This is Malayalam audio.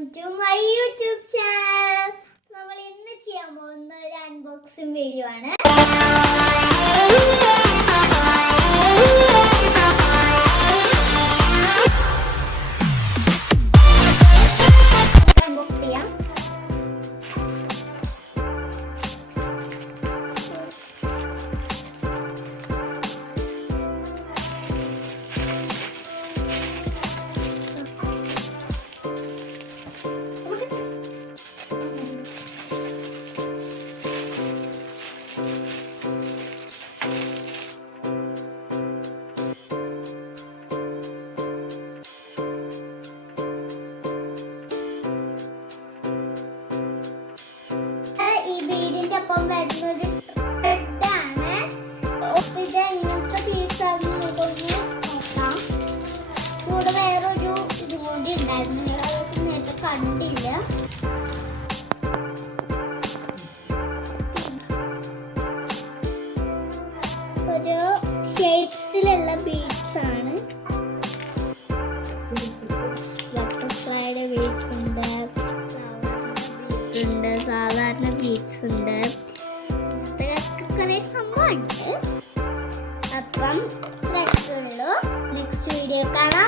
Welcome to my YouTube channel. നമ്മൾ ഇന്ന് ചെയ്യാൻ പോകുന്ന ഒരു അൺബോക്സിംഗ് വീഡിയോ ആണ്. അൺബോക്സ് ചെയ്യാം. ഒപ്പം വരുന്നൊരു ത്രെഡാണ്. ഇത് എങ്ങനത്തെ പീസാണെന്ന് നമുക്കൊന്ന് നോക്കാം. കൂടെ വേറൊരു ഇത് കൂടി ഉണ്ടായിരുന്നു, അതൊക്കെ നേരത്തെ കണ്ടില്ല. ഒരു ഷേപ്സിലുള്ള ബീഡ്സ് ആണ്. ബട്ടർഫ്ലൈയുടെ ബീഡ്സ് ഉണ്ട്, സാധാരണ ബീഡ്സ് ഉണ്ട്, ഇതൊക്കെ കുറെ സംഭവമുണ്ട്. അപ്പം നെക്സ്റ്റ് വീഡിയോ കാണാം.